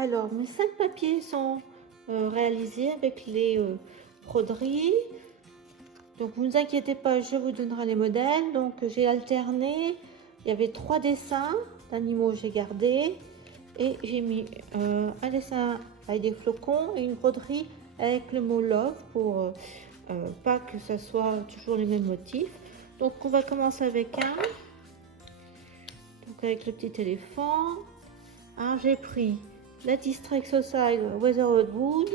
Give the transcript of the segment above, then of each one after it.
Alors, mes 5 papiers sont réalisés avec les broderies. Donc, vous ne vous inquiétez pas, je vous donnerai les modèles. Donc, j'ai alterné. Il y avait 3 dessins d'animaux, j'ai gardé. Et j'ai mis un dessin avec des flocons et une broderie avec le mot love pour pas que ça soit toujours les mêmes motifs. Donc, on va commencer avec un. Donc, avec le petit éléphant. Alors, j'ai pris la District Society Weathered Wood,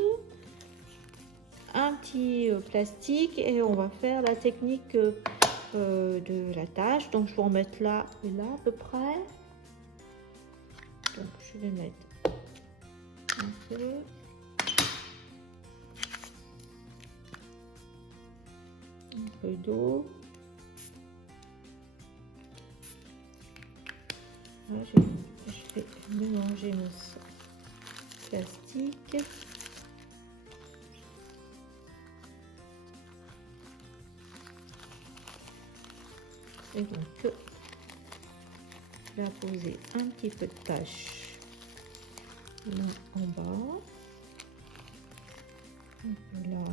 un petit plastique et on va faire la technique de la tâche. Donc je vais en mettre là et là à peu près. Donc je vais mettre un peu d'eau. Je vais mélanger mon plastique. Et donc, je vais poser un petit peu de tâche là en bas, un peu là.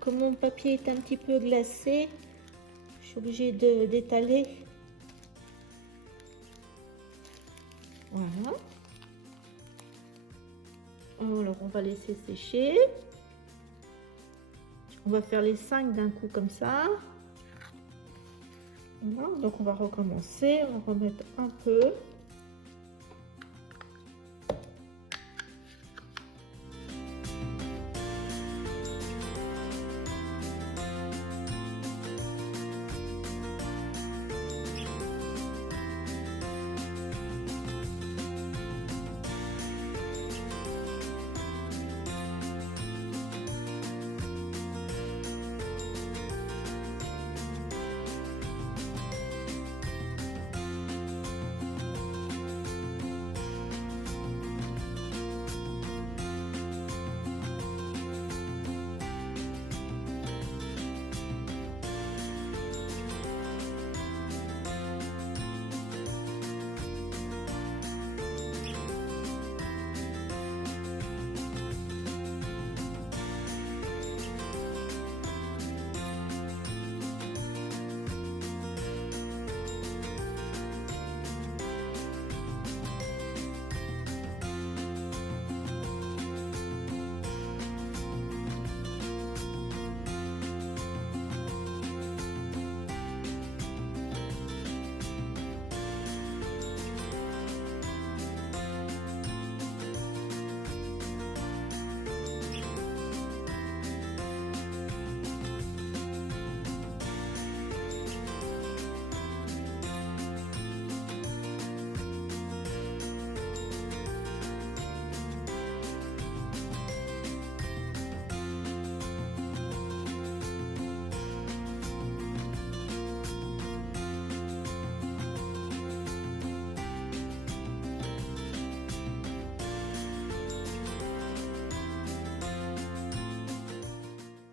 Comme mon papier est un petit peu glacé, je suis obligée d'étaler. Voilà. Alors, on va laisser sécher. On va faire les 5 d'un coup comme ça. Voilà. Donc, on va recommencer. On va remettre un peu.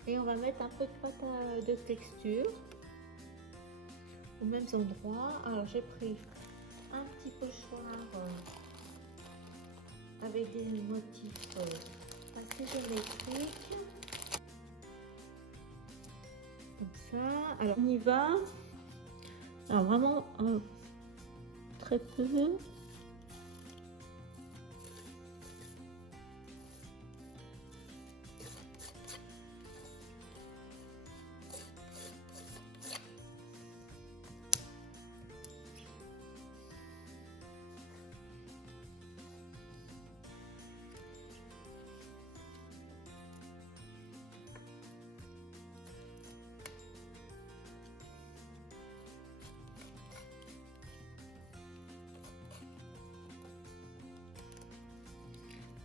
Et on va mettre un peu de pâte de texture aux mêmes endroits. Alors j'ai pris un petit pochoir avec des motifs assez géométriques. Comme ça. Alors on y va. Alors vraiment très peu.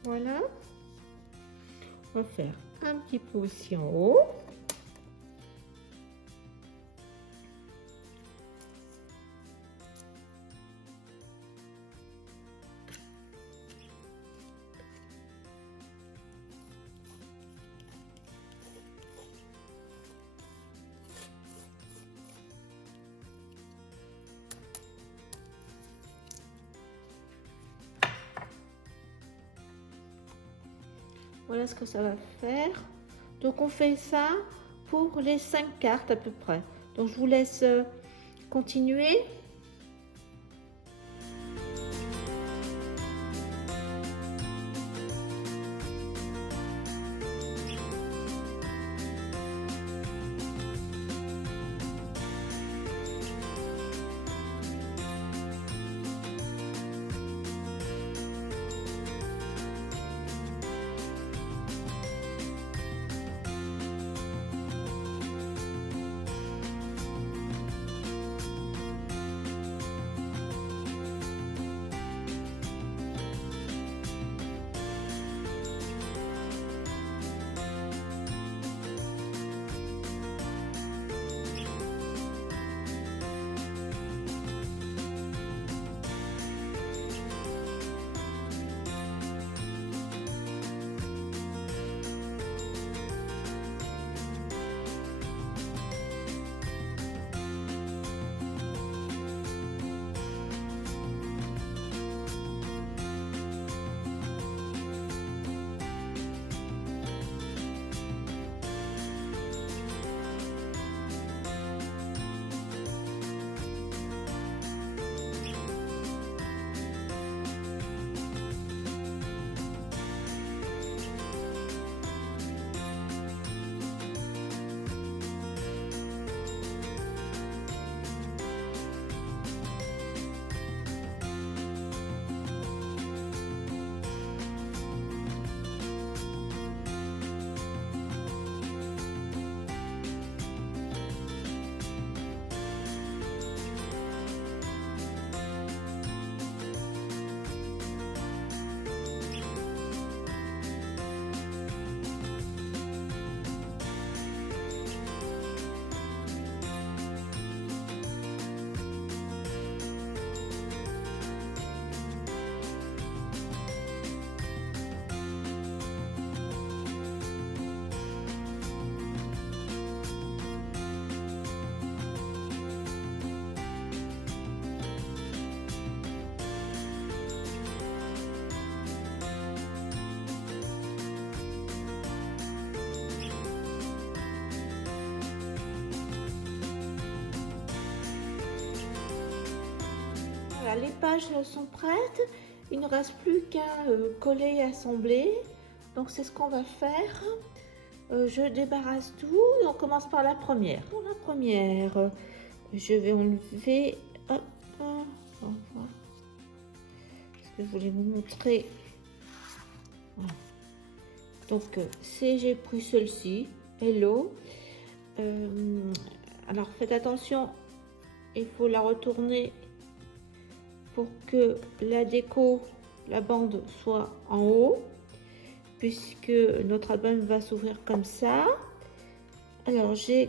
Voilà. On va faire un petit peu aussi en haut. Voilà ce que ça va faire. Donc on fait ça pour les 5 cartes à peu près. Donc je vous laisse continuer. Voilà, les pages sont prêtes. Il ne reste plus qu'à coller et assembler. Donc c'est ce qu'on va faire. Je débarrasse tout. On commence par la première. Pour la première, je vais enlever. Hop, voilà. Ce que je voulais vous montrer. Voilà. Donc j'ai pris celle-ci. Hello. Alors faites attention. Il faut la retourner pour que la déco, la bande soit en haut, puisque notre album va s'ouvrir comme ça. Alors j'ai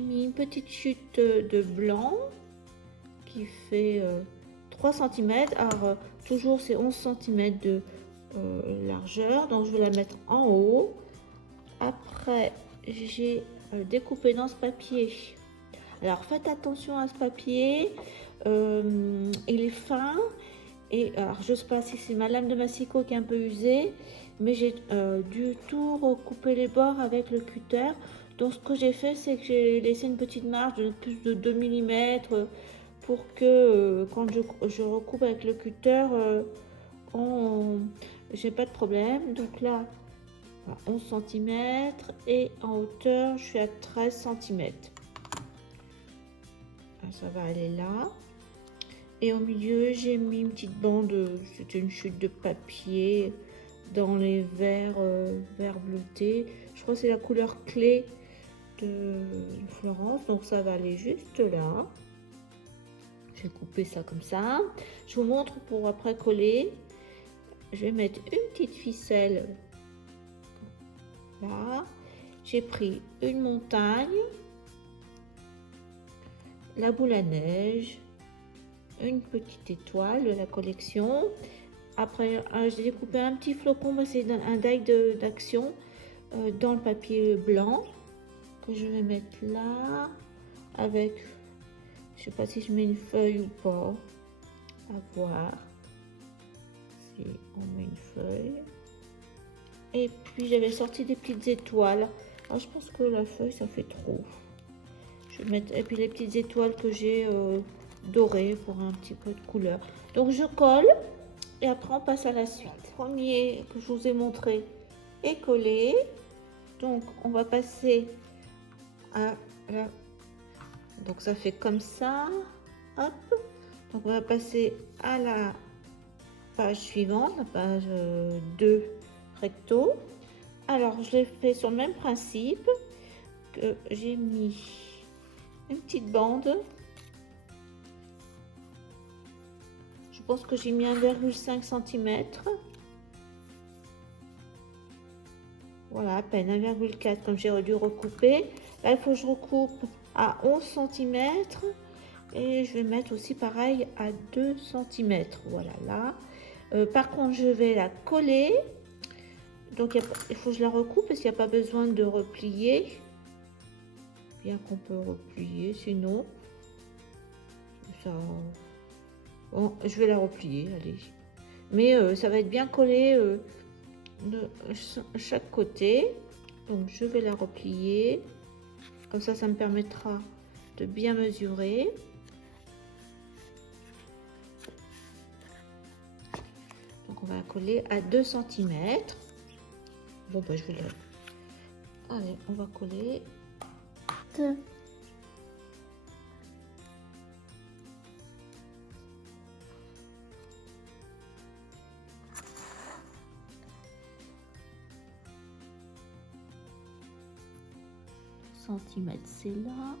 mis une petite chute de blanc qui fait 3 cm. Alors toujours c'est 11 cm de largeur, donc je vais la mettre en haut. Après j'ai découpé dans ce papier. Alors faites attention à ce papier, il est fin, et alors je sais pas si c'est ma lame de massicot qui est un peu usée, mais j'ai dû tout recouper les bords avec le cutter. Donc ce que j'ai fait, c'est que j'ai laissé une petite marge de plus de 2 mm pour que quand je recoupe avec le cutter, j'ai pas de problème. Donc là 11 cm, et en hauteur je suis à 13 cm. Ça va aller là, et au milieu j'ai mis une petite bande, c'était une chute de papier dans les verts vert bleuté. Je crois que c'est la couleur clé de Florence, donc ça va aller juste là. Je vais couper ça comme ça. Je vous montre pour après coller. Je vais mettre une petite ficelle là. J'ai pris une montagne, la boule à neige, une petite étoile de la collection. Après, j'ai découpé un petit flocon, c'est un die d'action dans le papier blanc que je vais mettre là avec, je sais pas si je mets une feuille ou pas, à voir si on met une feuille. Et puis j'avais sorti des petites étoiles. Alors je pense que la feuille ça fait trop. Je vais mettre, et puis les petites étoiles que j'ai dorées pour un petit peu de couleur. Donc je colle et après on passe à la suite. Le premier que je vous ai montré est collé. Donc on va passer à la... Donc ça fait comme ça. Hop. Donc on va passer à la page suivante, la page 2 recto. Alors je l'ai fait sur le même principe, que j'ai mis une petite bande. Je pense que j'ai mis 1,5 cm. Voilà, à peine 1,4 comme j'ai dû recouper. Là, il faut que je recoupe à 11 cm. Et je vais mettre aussi pareil à 2 cm. Voilà, là. Par contre, je vais la coller. Donc, il faut que je la recoupe parce qu'il n'y a pas besoin de replier. Bien qu'on peut replier, sinon... Ça... Bon, je vais la replier, allez. Mais ça va être bien collé de chaque côté. Donc, je vais la replier. Comme ça me permettra de bien mesurer. Donc, on va la coller à 2 cm. Bon, bah, je vais le... Allez, on va coller. Centimètres, c'est là.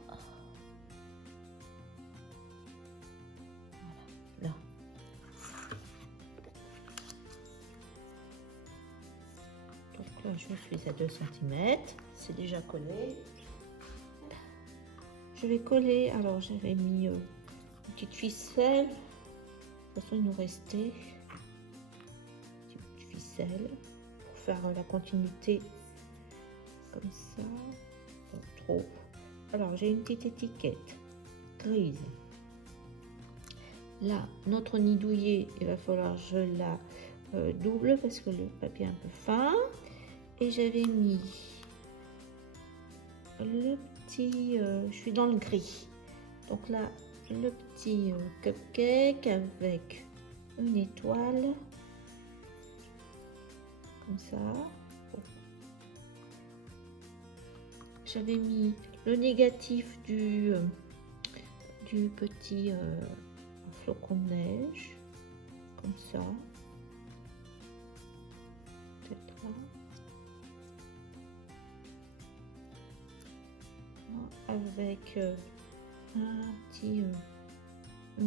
Voilà, là. Donc là, je suis à 2 cm. C'est déjà collé. Je vais coller. Alors, j'avais mis une petite ficelle. De toute façon, il nous restait une petite ficelle pour faire la continuité comme ça. Trop. Alors j'ai une petite étiquette grise. Là, notre nid douillet, il va falloir que je la double parce que le papier est un peu fin. Et j'avais mis le petit, je suis dans le gris. Donc là, le petit cupcake avec une étoile comme ça. J'avais mis le négatif du petit flocon de neige, comme ça. Peut-être là. Avec une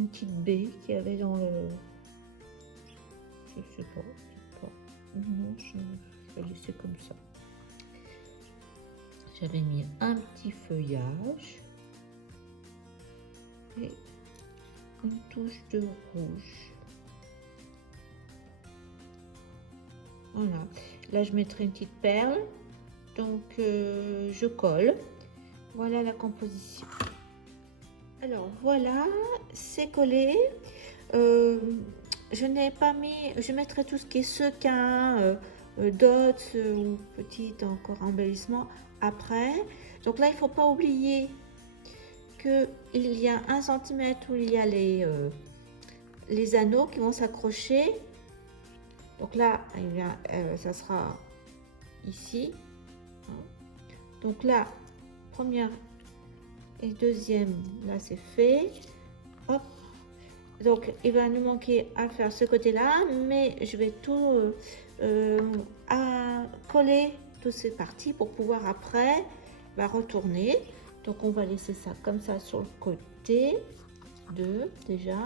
petite baie qu'il y avait dans le... Je sais pas. Non, je vais laisser comme ça. J'avais mis un petit feuillage et une touche de rouge. Voilà. Là, je mettrai une petite perle. Donc, je colle. Voilà la composition. Alors, voilà, c'est collé. Je n'ai pas mis... Je mettrai tout ce qui est sequin, dots ou petit encore embellissement après. Donc là, il faut pas oublier que il y a 1 cm où il y a les anneaux qui vont s'accrocher. Donc là, ça sera ici. Donc là, première et deuxième, là c'est fait. Hop. Donc il va nous manquer à faire ce côté-là, mais je vais tout coller toutes ces parties pour pouvoir après retourner. Donc on va laisser ça comme ça sur le côté déjà.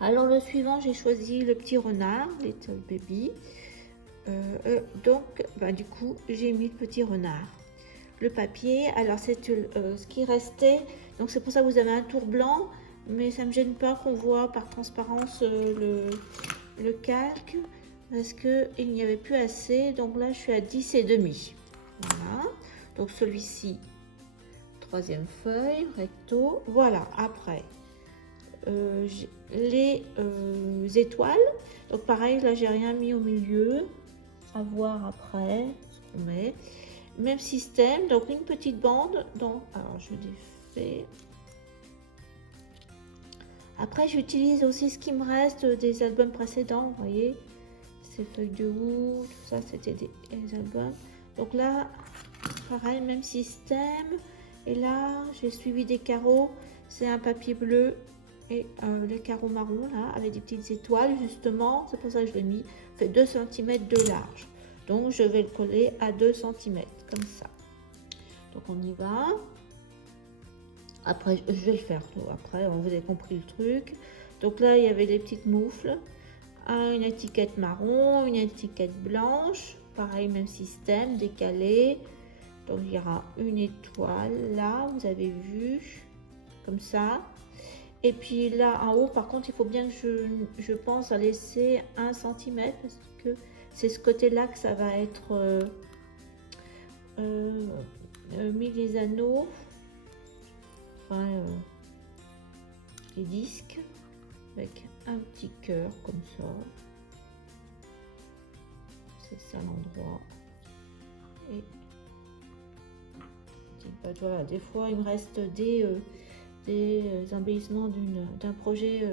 Alors le suivant, j'ai choisi le petit renard, Little Baby. Donc du coup j'ai mis le petit renard. Le papier, alors c'est ce qui restait, donc c'est pour ça que vous avez un tour blanc, mais ça me gêne pas qu'on voit par transparence le calque, parce que il n'y avait plus assez. Donc là je suis à 10,5. Voilà, donc celui-ci, troisième feuille recto. Voilà, après les étoiles. Donc pareil, là j'ai rien mis au milieu. à voir après ce qu'on met. Même système, donc une petite bande. Donc, alors je défais. Après, j'utilise aussi ce qui me reste des albums précédents, vous voyez. Ces feuilles de houx, tout ça, c'était des albums. Donc là, pareil, même système. Et là, j'ai suivi des carreaux. C'est un papier bleu et les carreaux marron, là, avec des petites étoiles, justement. C'est pour ça que je l'ai mis. Fait 2 cm de large. Donc, je vais le coller à 2 cm, comme ça. Donc, on y va. Après, je vais le faire. Après, vous avez compris le truc. Donc là, il y avait des petites moufles. Une étiquette marron, une étiquette blanche. Pareil, même système, décalé. Donc, il y aura une étoile là, vous avez vu. Comme ça. Et puis là, en haut, par contre, il faut bien que je pense à laisser 1 cm. Parce que c'est ce côté-là que ça va être mis les anneaux. Enfin, les disques avec un petit cœur comme ça. C'est ça l'endroit. Et voilà, des fois il me reste des embellissements d'un projet,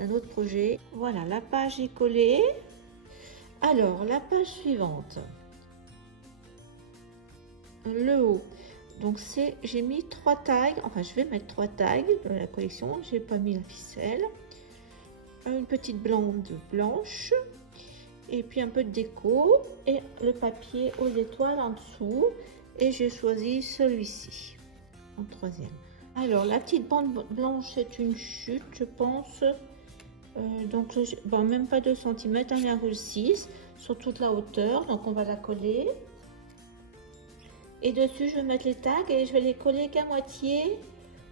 d'un autre projet. Voilà, la page est collée. Alors, la page suivante, le haut. Donc j'ai mis 3 tags, enfin je vais mettre 3 tags de la collection, j'ai pas mis la ficelle, une petite bande blanche et puis un peu de déco et le papier aux étoiles en dessous, et j'ai choisi celui-ci en 3e. Alors la petite bande blanche, c'est une chute, je pense, donc bon, même pas 2 cm, 1,6 sur toute la hauteur, donc on va la coller. Et dessus, je vais mettre les tags et je vais les coller qu'à moitié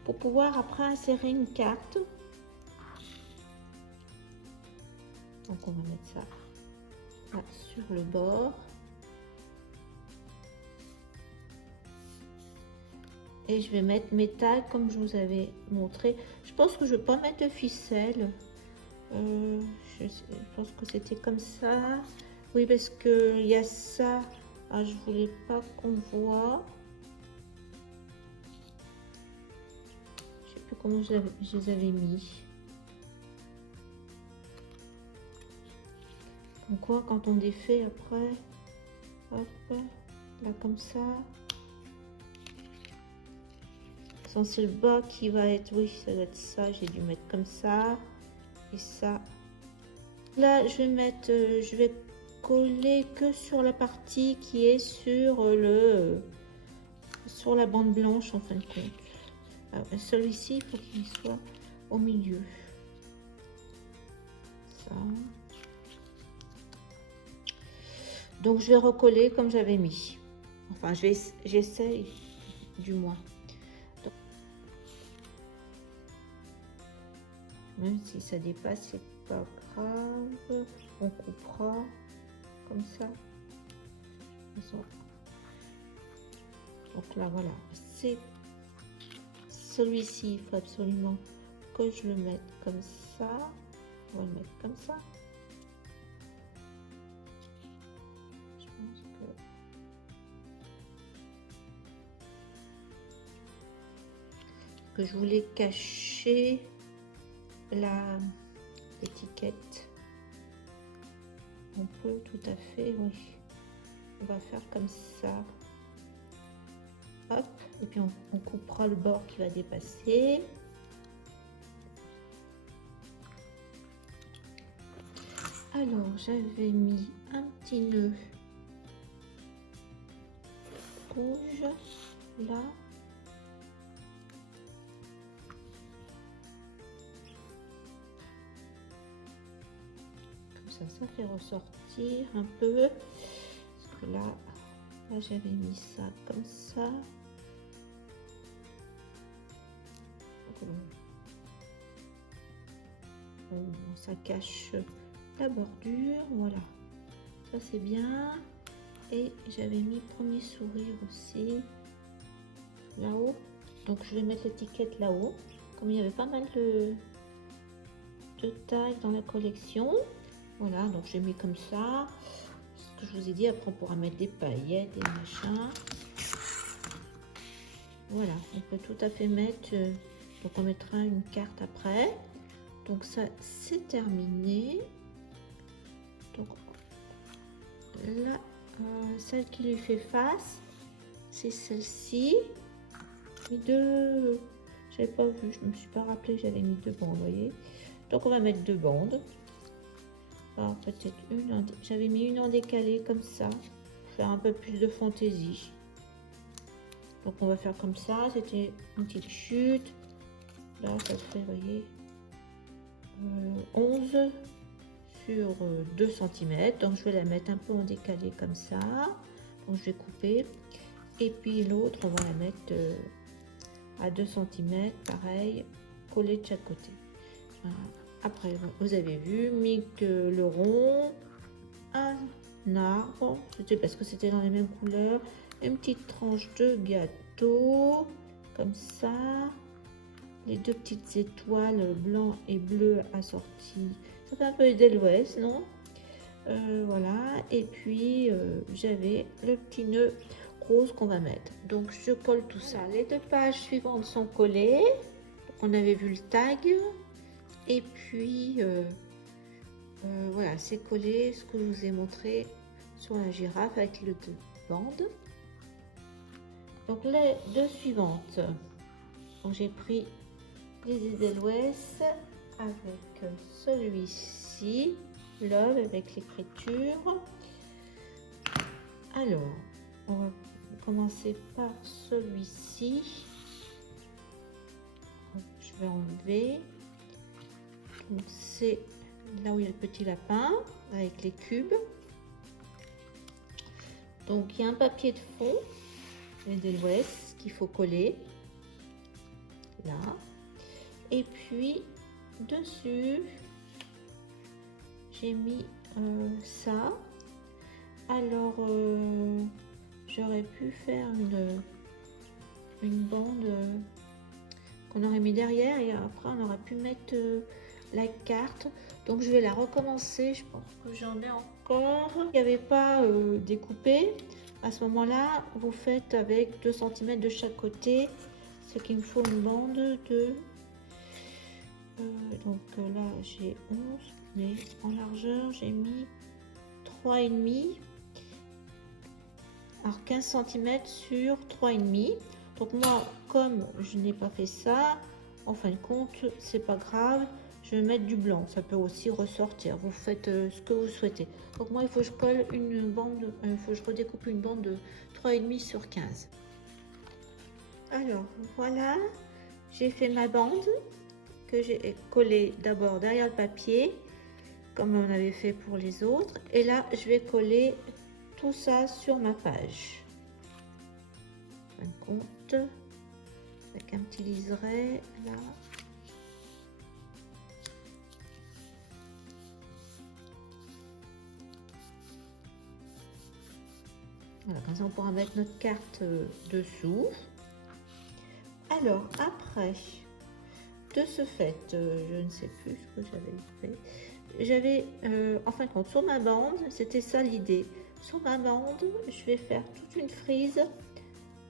pour pouvoir après insérer une carte. Donc, on va mettre ça là, sur le bord. Et je vais mettre mes tags comme je vous avais montré. Je pense que je ne vais pas mettre de ficelle. Je pense que c'était comme ça. Oui, parce qu'il y a ça. Ah, je voulais pas qu'on voit. Je sais plus comment je les avais mis. Comme quoi, quand on défait après, hop, là comme ça. C'est le bas qui va être, oui, ça doit être ça. J'ai dû mettre comme ça et ça. Là, je vais mettre, je vais coller que sur la partie qui est sur sur la bande blanche en fin de compte. Celui-ci, il faut qu'il soit au milieu. Ça. Donc je vais recoller comme j'avais mis. Enfin, j'essaye du moins. Donc, même si ça dépasse, c'est pas grave. On coupera comme ça. Donc là, voilà. C'est celui-ci, il faut absolument que je le mette comme ça. On va le mettre comme ça. Je pense que je voulais cacher l'étiquette. On peut tout à fait, oui. On va faire comme ça. Hop, et puis on coupera le bord qui va dépasser. Alors, j'avais mis un petit nœud rouge là. Comme ça fait ressortir un peu. Parce que là j'avais mis ça comme ça. Ça cache la bordure, voilà, ça c'est bien. Et j'avais mis premier sourire aussi là-haut, donc je vais mettre l'étiquette là-haut, comme il y avait pas mal de tailles dans la collection. Voilà, donc j'ai mis comme ça. Ce que je vous ai dit, après on pourra mettre des paillettes, des machins. Voilà, on peut tout à fait mettre, donc on mettra une carte après. Donc ça, c'est terminé. Donc là, celle qui lui fait face, c'est celle-ci. Mis deux, j'avais pas vu, je me suis pas rappelé que j'avais mis 2 bandes, vous voyez. Donc on va mettre 2 bandes. Alors peut-être une, j'avais mis une en décalé comme ça, pour faire un peu plus de fantaisie. Donc on va faire comme ça, c'était une petite chute. Là ça fait, vous voyez, 11 sur 2 cm. Donc je vais la mettre un peu en décalé comme ça. Donc je vais couper. Et puis l'autre, on va la mettre à 2 cm, pareil, collé de chaque côté. Voilà. Après, vous avez vu, mis que le rond, un arbre, c'était parce que c'était dans les mêmes couleurs, une petite tranche de gâteau, comme ça, les 2 petites étoiles blanc et bleu assorties. Ça fait un peu Edelweiss, non? Voilà, et puis j'avais le petit nœud rose qu'on va mettre. Donc je colle tout ça. Les 2 pages suivantes sont collées. On avait vu le tag. Et puis voilà, c'est collé ce que je vous ai montré sur la girafe avec les 2 bandes. Donc les 2 suivantes, j'ai pris les Edelweiss avec celui-ci, Love avec l'écriture. Alors, on va commencer par celui-ci. Je vais enlever. C'est là où il y a le petit lapin avec les cubes. Donc il y a un papier de fond, Edelweiss, qu'il faut coller là. Et puis dessus, j'ai mis ça. Alors j'aurais pu faire une bande qu'on aurait mis derrière et après on aurait pu mettre la carte. Donc je vais la recommencer. Je pense que j'en ai encore. Il n'y avait pas découpé. À ce moment là, vous faites avec 2 cm de chaque côté, ce qu'il me faut une bande de donc là j'ai 11, mais en largeur j'ai mis 3,5. Alors 15 cm sur 3,5. Donc moi, comme je n'ai pas fait ça, en fin de compte, c'est pas grave. Je vais mettre du blanc. Ça peut aussi ressortir. Vous faites ce que vous souhaitez. Donc moi, il faut que je colle une bande, il faut que je redécoupe une bande de 3,5 sur 15. Alors voilà, j'ai fait ma bande que j'ai collée d'abord derrière le papier, comme on avait fait pour les autres. Et là, je vais coller tout ça sur ma page. Un compte avec un petit liseré là. Voilà, comme ça on pourra mettre notre carte dessous. Alors après, de ce fait, je ne sais plus ce que j'avais fait. J'avais, en fin de compte, sur ma bande, c'était ça l'idée. Sur ma bande, je vais faire toute une frise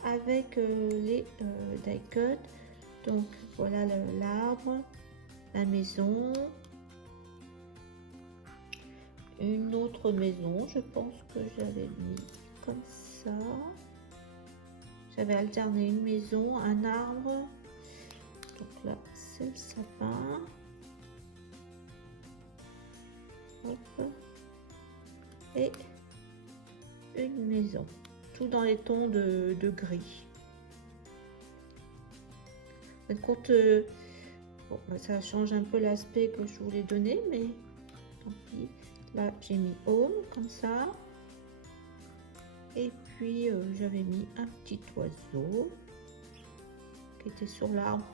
avec les die cut. Donc voilà l'arbre, la maison, une autre maison. Je pense que j'avais mis comme ça. J'avais alterné une maison, un arbre. Donc là, c'est le sapin. Hop. Et une maison. Tout dans les tons de gris. En compte, bon, ça change un peu l'aspect que je voulais donner, mais tant pis. Là, j'ai mis home comme ça. Et puis, j'avais mis un petit oiseau qui était sur l'arbre.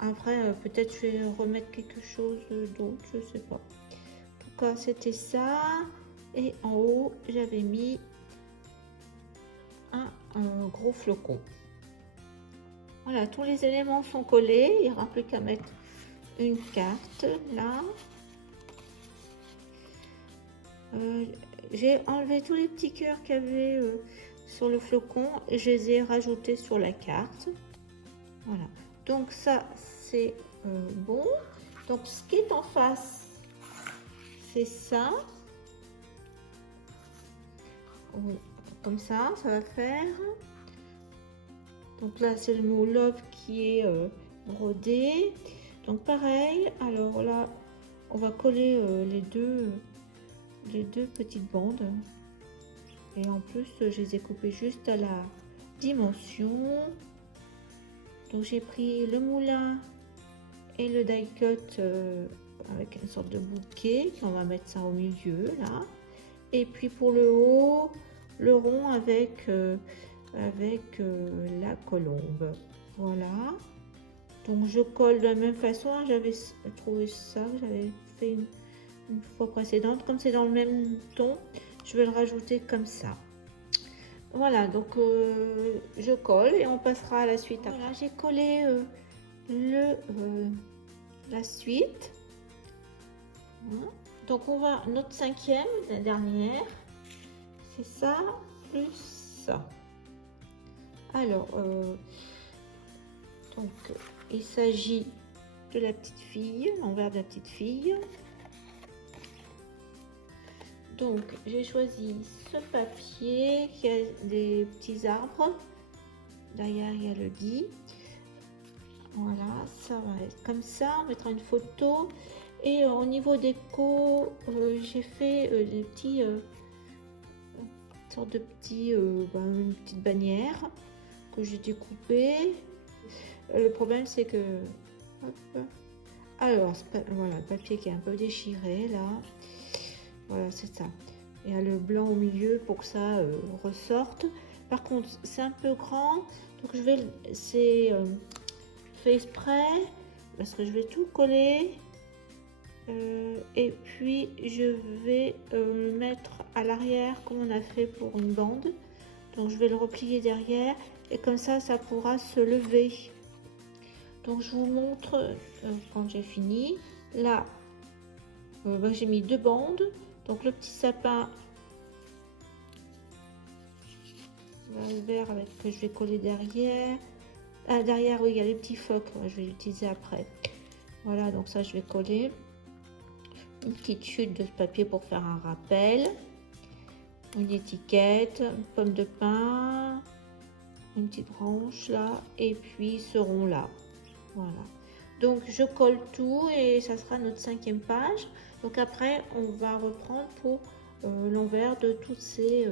Après, peut-être je vais remettre quelque chose d'autre, je sais pas. En tout cas, c'était ça. Et en haut, j'avais mis un gros flocon. Voilà, tous les éléments sont collés. Il n'y aura plus qu'à mettre une carte là. j'ai enlevé tous les petits cœurs qu'il y avait sur le flocon et je les ai rajoutés sur la carte. Voilà, donc ça c'est bon. Donc ce qui est en face, c'est ça. Oui, comme ça va faire. Donc là c'est le mot love qui est brodé. Donc pareil, alors là on va coller les deux petites bandes. Et en plus je les ai coupées juste à la dimension. Donc j'ai pris le moulin et le die cut avec une sorte de bouquet. On va mettre ça au milieu là. Et puis pour le haut, le rond avec la colombe. Voilà. Donc je colle de la même façon. J'avais trouvé ça, j'avais fait une fois précédente. Comme c'est dans le même ton, je vais le rajouter comme ça. Voilà, donc je colle et on passera à la suite. Voilà, j'ai collé la suite. Voilà. Donc on va, notre cinquième, la dernière, c'est ça plus ça. Alors, donc il s'agit de la petite fille, l'envers de la petite fille. Donc j'ai choisi ce papier qui a des petits arbres. Derrière il y a le gui. Voilà, ça va être comme ça. On mettra une photo. Et au niveau déco, j'ai fait des petits, sorte de petits, une petite bannière que j'ai découpée. Le problème c'est que, hop, alors voilà, le papier qui est un peu déchiré là. Voilà, c'est ça. Il y a le blanc au milieu pour que ça ressorte. Par contre, c'est un peu grand, donc je vais, c'est fait exprès parce que je vais tout coller. Et puis je vais le mettre à l'arrière comme on a fait pour une bande. Donc je vais le replier derrière et comme ça, ça pourra se lever. Donc je vous montre quand j'ai fini. Là, j'ai mis 2 bandes. Donc le petit sapin, le vert avec que je vais coller derrière. Ah, derrière, oui, il y a les petits phoques. Je vais l'utiliser après. Voilà, donc ça je vais coller. Une petite chute de ce papier pour faire un rappel, une étiquette, une pomme de pin, une petite branche là et puis ce rond là. Voilà, donc je colle tout et ça sera notre 5e page. Donc après on va reprendre pour l'envers de toutes ces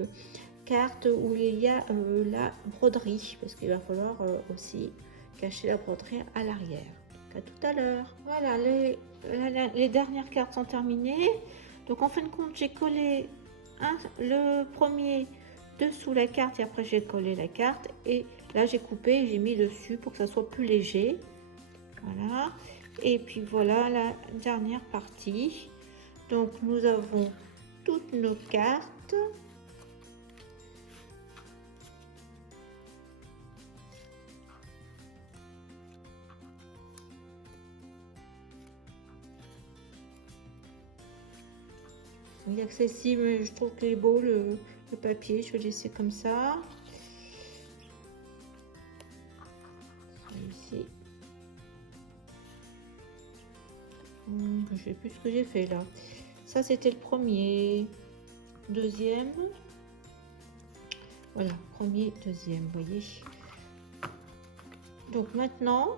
cartes où il y a la broderie, parce qu'il va falloir aussi cacher la broderie à l'arrière. À tout à l'heure. Voilà, les dernières cartes sont terminées. Donc en fin de compte, j'ai collé le premier dessous la carte et après j'ai collé la carte et là j'ai coupé et j'ai mis dessus pour que ça soit plus léger. Voilà. Et puis voilà la dernière partie. Donc nous avons toutes nos cartes. Il est accessible, je trouve qu'il est beau le papier, je vais laisser comme ça. Ici. Je sais plus ce que j'ai fait là. Ça c'était le premier, deuxième. Voilà, premier, deuxième, vous voyez. Donc maintenant,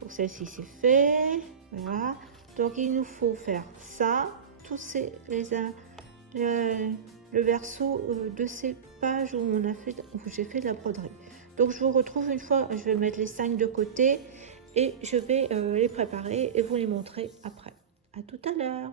donc celle-ci c'est fait. Voilà. Donc il nous faut faire ça. Tous ces le verso de ces pages où j'ai fait de la broderie. Donc je vous retrouve une fois, je vais mettre les 5 de côté et je vais les préparer et vous les montrer après. À tout à l'heure.